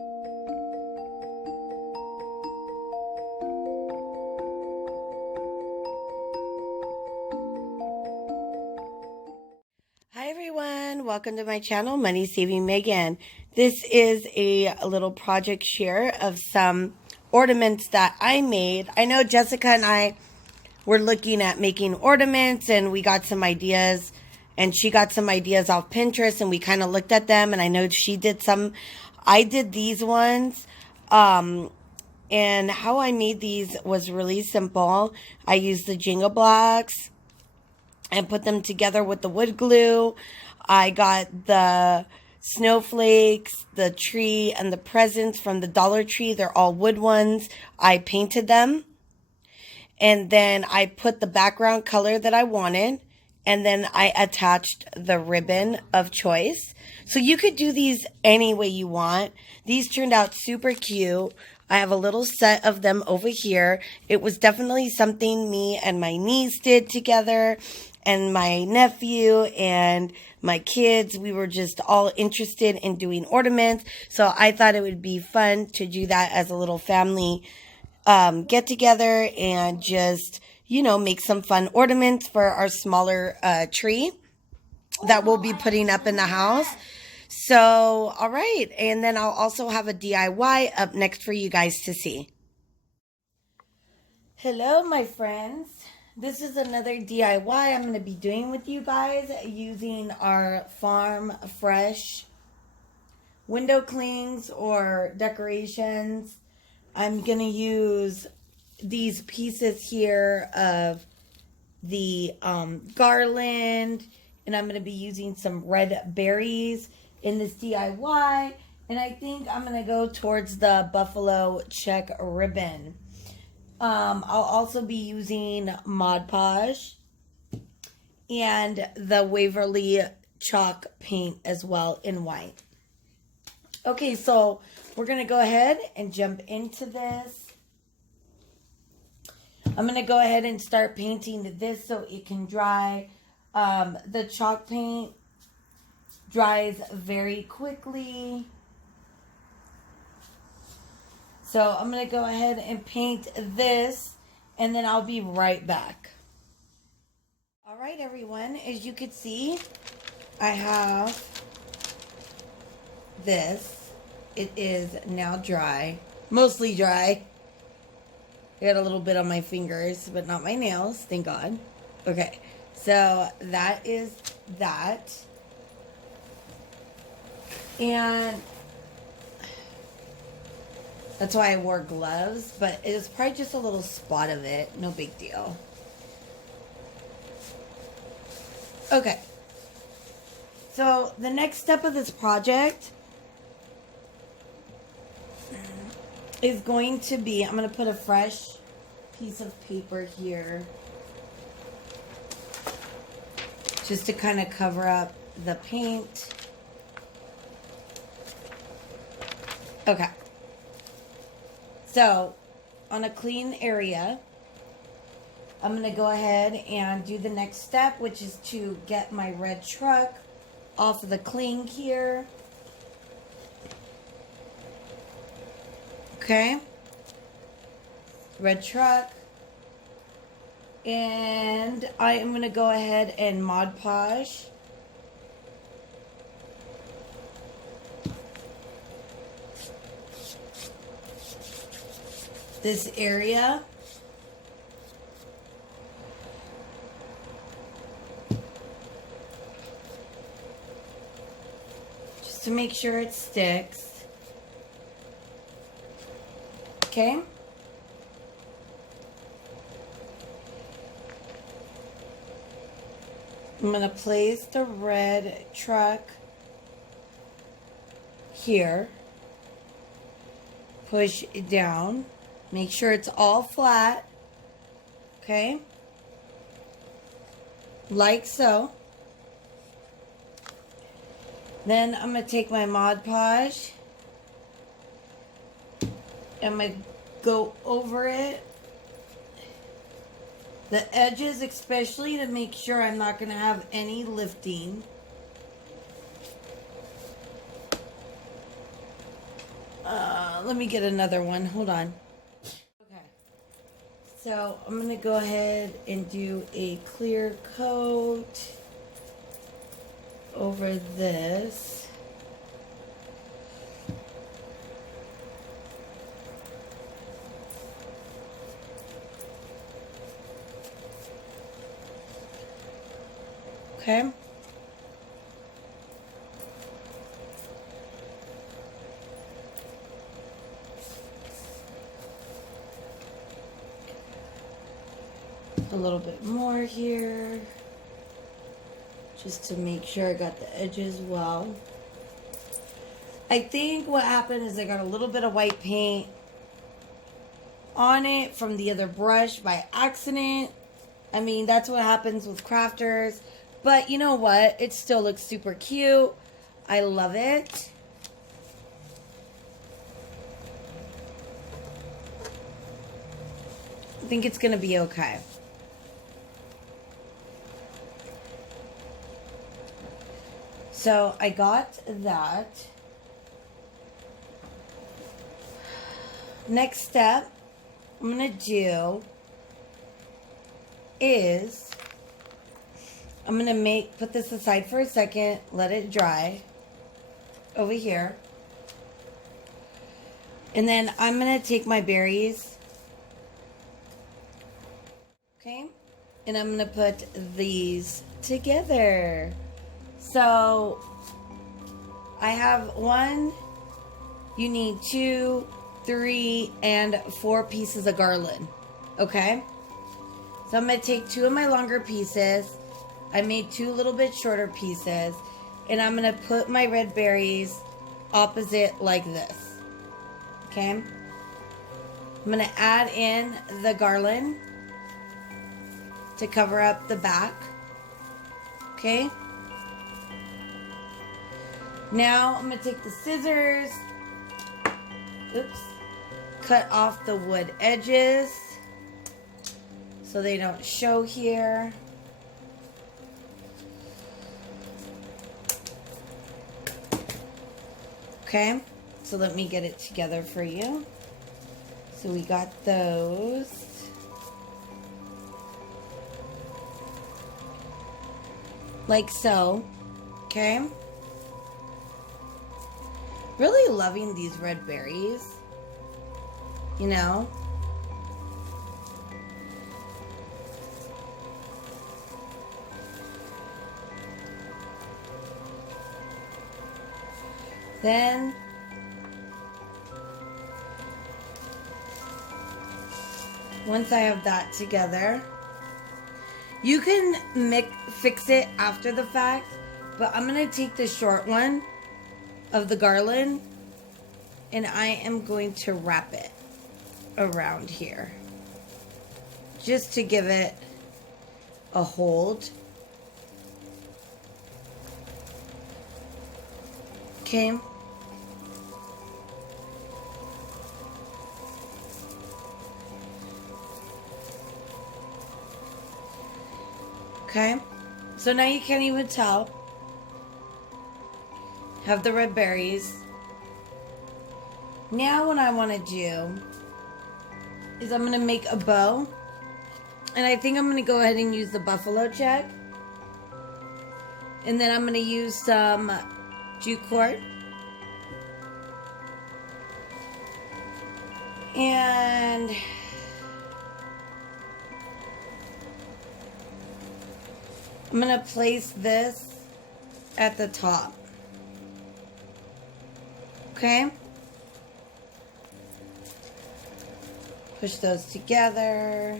Hi everyone, welcome to my channel, Money Saving Megan. This is a little project share of some ornaments that I made. I know Jessica and I were looking at making ornaments and we got some ideas, and she got some ideas off Pinterest and we kind of looked at them, and I know she did some. I did these ones. And how I made these was really simple. I used the Jenga blocks and put them together with the wood glue. I got the snowflakes, the tree, and the presents from the Dollar Tree. They're all wood ones. I painted them. And then I put the background color that I wanted. And then I attached the ribbon of choice. So you could do these any way you want. These turned out super cute. I have a little set of them over here. It was definitely something me and my niece did together, and my nephew and my kids. We were just all interested in doing ornaments. So I thought it would be fun to do that as a little family get together and just, you know, make some fun ornaments for our smaller tree that we'll be putting up in the house. So, all right. And then I'll also have a DIY up next for you guys to see. Hello, my friends. This is another DIY I'm going to be doing with you guys using our Farm Fresh window clings or decorations. I'm going to use these pieces here of the garland, and I'm going to be using some red berries in this DIY, and I think I'm going to go towards the buffalo check ribbon. I'll also be using Mod Podge and the Waverly chalk paint as well in white. Okay, so we're going to go ahead and jump into this. I'm going to go ahead and start painting this so it can dry. The chalk paint dries very quickly. So I'm going to go ahead and paint this, and then I'll be right back. All right, everyone. As you can see, I have this. It is now dry. Mostly dry. I got a little bit on my fingers, but not my nails. Thank God. Okay. So that is that. And that's why I wore gloves, but it was probably just a little spot of it. No big deal. Okay. So the next step of this project is going to be, I'm going to put a fresh piece of paper here just to kind of cover up the paint. Okay. So, on a clean area, I'm going to go ahead and do the next step, which is to get my red truck off of the cling here. Okay. Red truck. And I am going to go ahead and Mod Podge this area. Just to make sure it sticks. Okay. I'm going to place the red truck here. Push it down. Make sure it's all flat. Okay. Like so. Then I'm going to take my Mod Podge. I'm going to go over it. The edges especially, to make sure I'm not going to have any lifting. Let me get another one. Hold on. Okay. So I'm going to go ahead and do a clear coat over this. Okay. A little bit more here, just to make sure I got the edges well. I think what happened is I got a little bit of white paint on it from the other brush by accident. I mean, that's what happens with crafters. But you know what? It still looks super cute. I love it. I think it's going to be okay. So I got that. Next step I'm going to do is I'm going to put this aside for a second, let it dry over here. And then I'm going to take my berries. Okay? And I'm going to put these together. So I have 1, you need 2, 3, and 4 pieces of garland. Okay? So I'm going to take 2 of my longer pieces. I made 2 little bit shorter pieces. And I'm going to put my red berries opposite like this. Okay? I'm going to add in the garland to cover up the back. Okay? Now I'm going to take the scissors, cut off the wood edges so they don't show here. Okay, so let me get it together for you. So we got those. Like so. Okay. Really loving these red berries. You know? Then once I have that together, you can fix it after the fact, but I'm going to take the short one of the garland and I am going to wrap it around here just to give it a hold. Okay. Okay. So now you can't even tell. Have the red berries. Now what I want to do is I'm going to make a bow. And I think I'm going to go ahead and use the buffalo check. And then I'm going to use some jute cord. And I'm going to place this at the top. Okay? Push those together.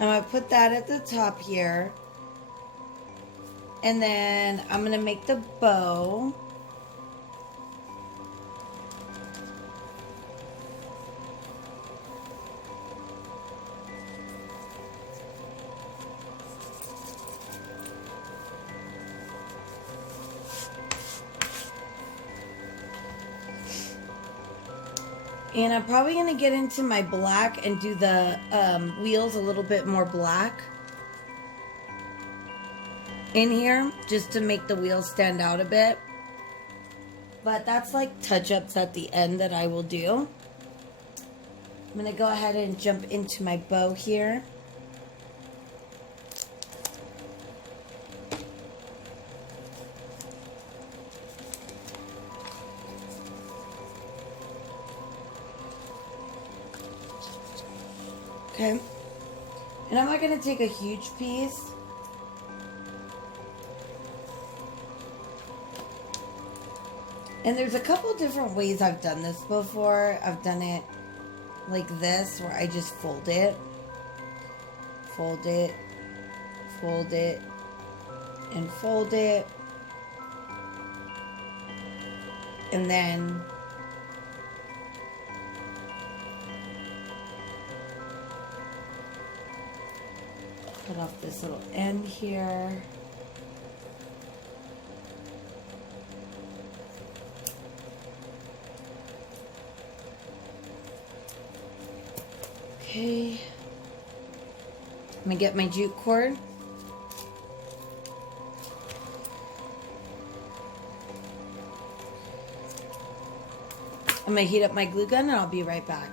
I'm going to put that at the top here. And then I'm going to make the bow. And I'm probably going to get into my black and do the wheels a little bit more black in here, just to make the wheels stand out a bit. But that's like touch-ups at the end that I will do. I'm going to go ahead and jump into my bow here. Okay. And I'm not going to take a huge piece. And there's a couple different ways I've done this before. I've done it like this, where I just fold it, fold it, fold it, and fold it. And then cut off this little end here. Okay. I'm gonna get my jute cord. I'm gonna heat up my glue gun and I'll be right back.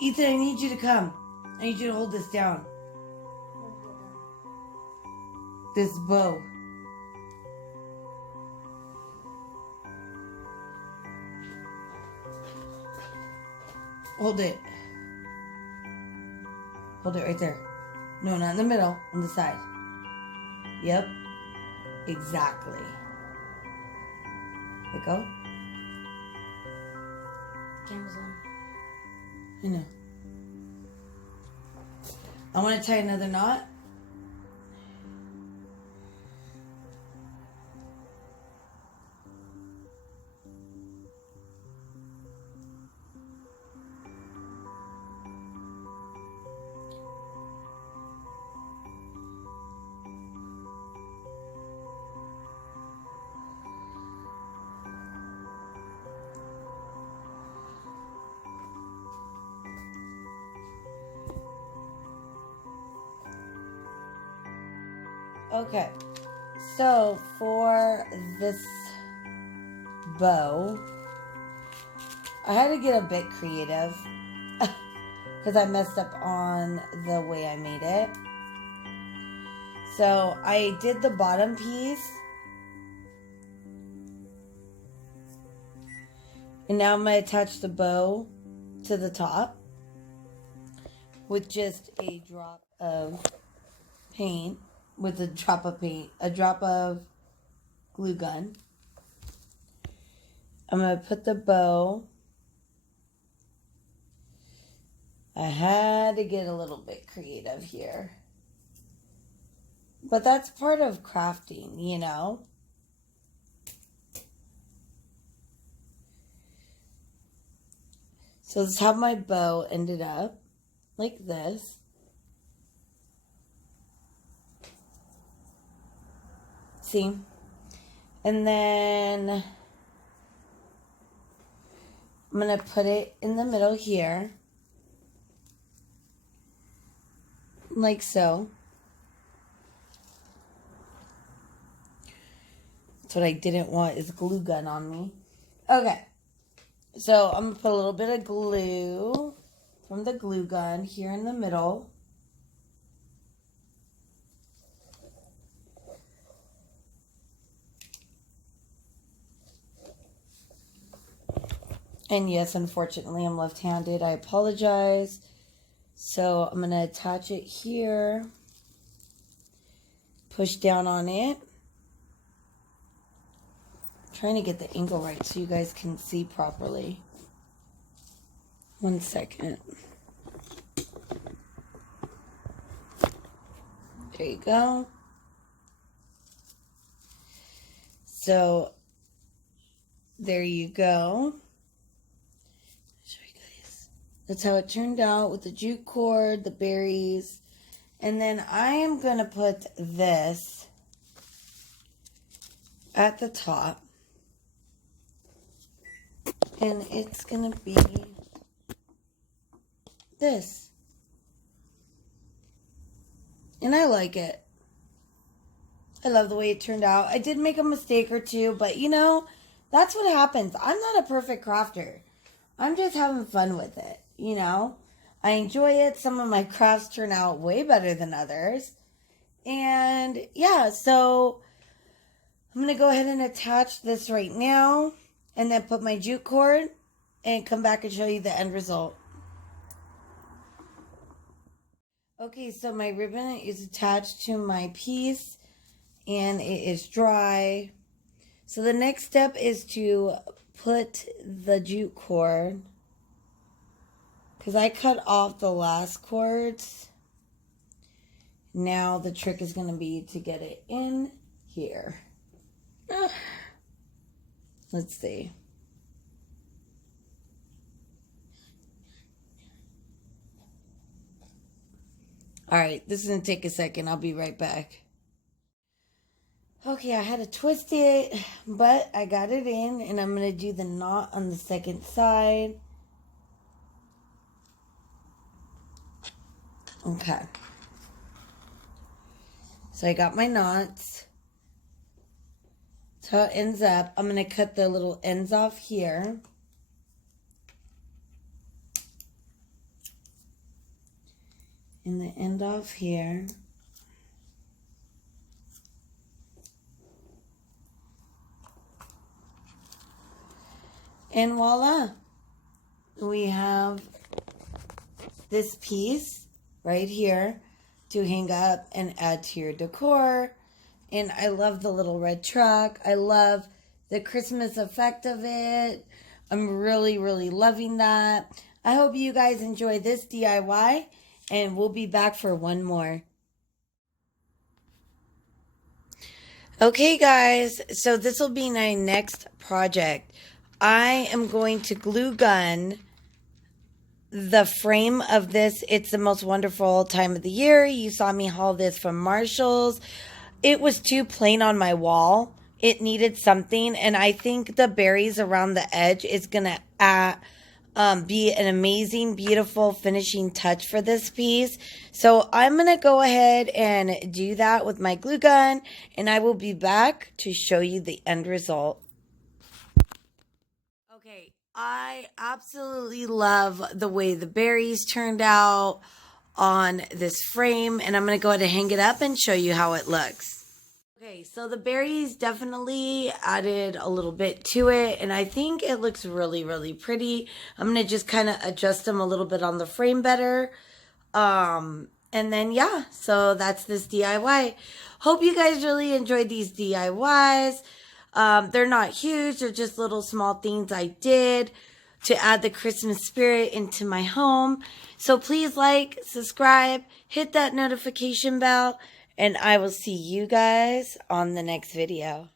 Ethan, I need you to come. I need you to hold this down. This bow. Hold it. Hold it right there. No, not in the middle. On the side. Yep. Exactly. There you go. Camera's on. I know. I want to tie another knot. Okay, so for this bow, I had to get a bit creative because I messed up on the way I made it. So I did the bottom piece, and now I'm going to attach the bow to the top with just a drop of paint. With a drop of paint, a drop of glue gun. I'm going to put the bow. I had to get a little bit creative here. But that's part of crafting, you know? So this is how my bow ended up, like this. See? And then I'm going to put it in the middle here, like so. That's what I didn't want is glue gun on me. Okay, so I'm going to put a little bit of glue from the glue gun here in the middle. And yes, unfortunately, I'm left-handed. I apologize. So I'm going to attach it here. Push down on it. I'm trying to get the angle right so you guys can see properly. 1 second. There you go. So there you go. Show you guys. That's how it turned out with the jute cord, the berries. And then I am going to put this at the top. And it's going to be this. And I like it. I love the way it turned out. I did make a mistake or two, but you know, that's what happens. I'm not a perfect crafter. I'm just having fun with it, you know. I enjoy it. Some of my crafts turn out way better than others. And yeah, so I'm going to go ahead and attach this right now and then put my jute cord and come back and show you the end result. Okay, so my ribbon is attached to my piece and it is dry. So the next step is to put the jute cord, because I cut off the last cords. Now the trick is going to be to get it in here. Let's see. All right, this is going to take a second. I'll be right back. Okay, I had to twist it, but I got it in, and I'm going to do the knot on the second side. Okay. So I got my knots. That's how it ends up. I'm going to cut the little ends off here. And the end off here. And voila, we have this piece right here to hang up and add to your decor. And I love the little red truck. I love the Christmas effect of it. I'm really, really loving that. I hope you guys enjoy this DIY, and we'll be back for one more. Okay, guys, so this will be my next project. I am going to glue gun the frame of this. It's the most wonderful time of the year. You saw me haul this from Marshall's. It was too plain on my wall. It needed something, and I think the berries around the edge is gonna be an amazing, beautiful finishing touch for this piece. So I'm gonna go ahead and do that with my glue gun, and I will be back to show you the end result. Okay, I absolutely love the way the berries turned out on this frame, and I'm going to go ahead and hang it up and show you how it looks. Okay, so the berries definitely added a little bit to it, and I think it looks really, really pretty. I'm going to just kind of adjust them a little bit on the frame better. And then, yeah, so that's this DIY. Hope you guys really enjoyed these DIYs. They're not huge. They're just little small things I did to add the Christmas spirit into my home. So please like, subscribe, hit that notification bell, and I will see you guys on the next video.